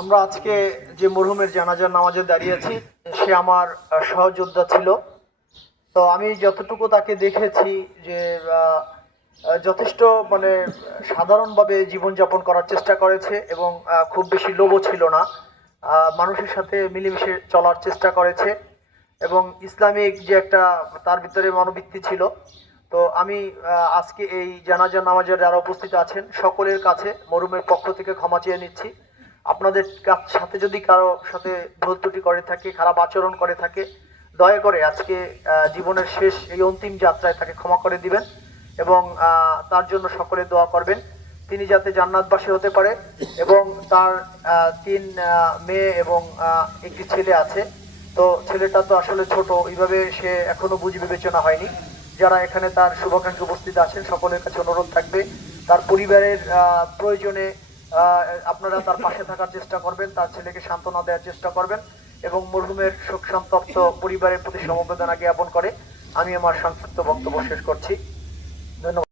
আমরা আজকে যে মরহুমের জানাজার নামাজে দাঁড়িয়েছি সে আমার সহযোদ্ধা ছিল। তো আমি যতটুকু তাকে দেখেছি যে যথেষ্ট মানে সাধারণভাবে জীবনযাপন করার চেষ্টা করেছে এবং খুব বেশি লোভও ছিল না। মানুষের সাথে মিলেমিশে চলার চেষ্টা করেছে এবং ইসলামিক যে একটা তার ভিতরে মনোবৃত্তি ছিল। তো আমি আজকে এই জানাজা নামাজের যারা উপস্থিত আছেন, সকলের কাছে মরুমের পক্ষ থেকে ক্ষমা চেয়ে নিচ্ছি। আপনাদের সাথে যদি কারও সাথে ভুল ত্রুটি করে থাকে, খারাপ আচরণ করে থাকে, দয়া করে আজকে জীবনের শেষ, এই অন্তিম যাত্রায় তাকে ক্ষমা করে দিবেন এবং তার জন্য সকলে দোয়া করবেন। তিনি যাতে জান্নাতবাসী হতে পারে এবং তার তিন মেয়ে এবং একটি ছেলে আছে। তো ছেলেটা তো আসলে ছোট, এইভাবে সে এখনও বুঝি বিবেচনা হয়নি। যারা এখানে তার শুভাকাঙ্ক্ষী উপস্থিত আছেন, সকলের কাছে অনুরোধ থাকবে। তার পরিবারের প্রয়োজনে আপনারা তার পাশে থাকার চেষ্টা করবেন, তার ছেলেকে সান্ত্বনা দেওয়ার চেষ্টা করবেন এবং মরহুমের শোক সন্তপ্ত পরিবারের প্রতি সমবেদনা জ্ঞাপন করে আমি আমার সংক্ষিপ্ত বক্তব্য শেষ করছি। ধন্যবাদ।